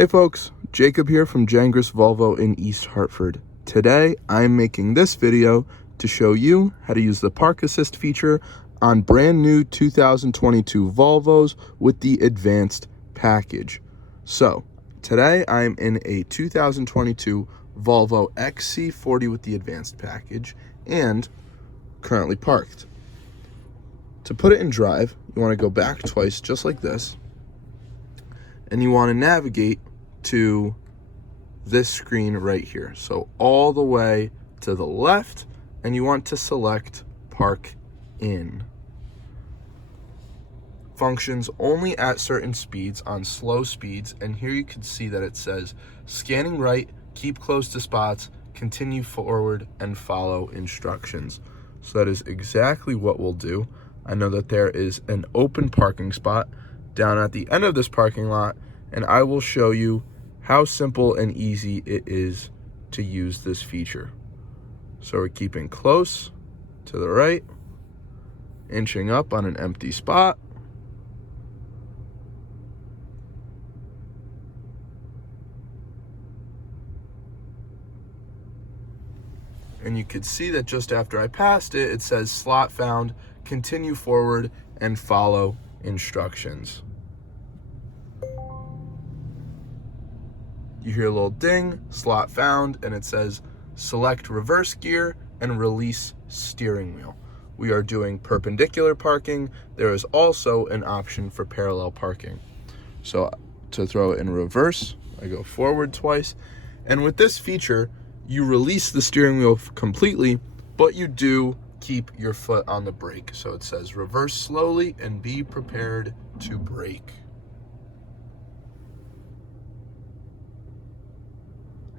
Hey folks, Jacob here from Gengras Volvo in East Hartford. Today I'm making this video to show you how to use the Park Assist feature on brand new 2022 Volvos with the advanced package. So today I'm in a 2022 Volvo XC40 with the advanced package and currently parked. To put it in drive, you want to go back twice just like this, and you want to navigate to this screen right here. So all the way to the left, and you want to select Park In. Functions only at certain speeds on slow speeds, and here you can see that it says scanning right, keep close to spots, continue forward, and follow instructions. So that is exactly what we'll do. I know that there is an open parking spot down at the end of this parking lot, and I will show you how simple and easy it is to use this feature. So we're keeping close to the right, inching up on an empty spot, and you can see that just after I passed it, it says slot found, continue forward, and follow instructions. You hear a little ding, slot found, and it says select reverse gear and release steering wheel. We are doing perpendicular parking. There is also an option for parallel parking. So to throw it in reverse, I go forward twice. And with this feature, you release the steering wheel completely, but you do keep your foot on the brake. So it says reverse slowly and be prepared to brake.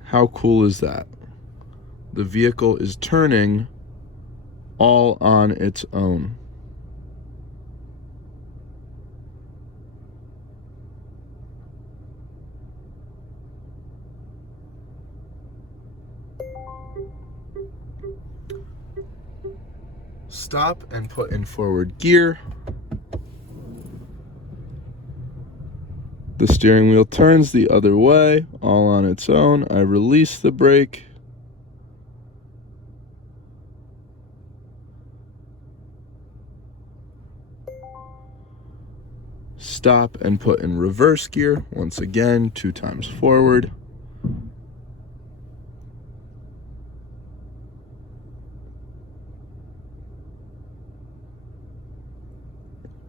How cool is that? The vehicle is turning all on its own. Stop and put in forward gear. The steering wheel turns the other way, all on its own. I release the brake. Stop and put in reverse gear. Once again, 2 times forward.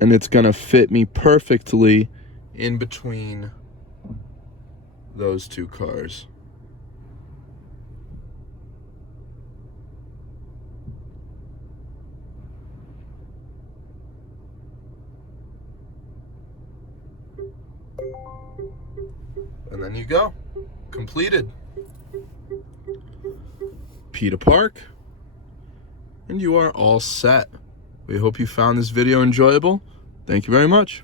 And it's gonna fit me perfectly in between those 2 cars. And then you go. Completed. P to park. And you are all set. We hope you found this video enjoyable. Thank you very much.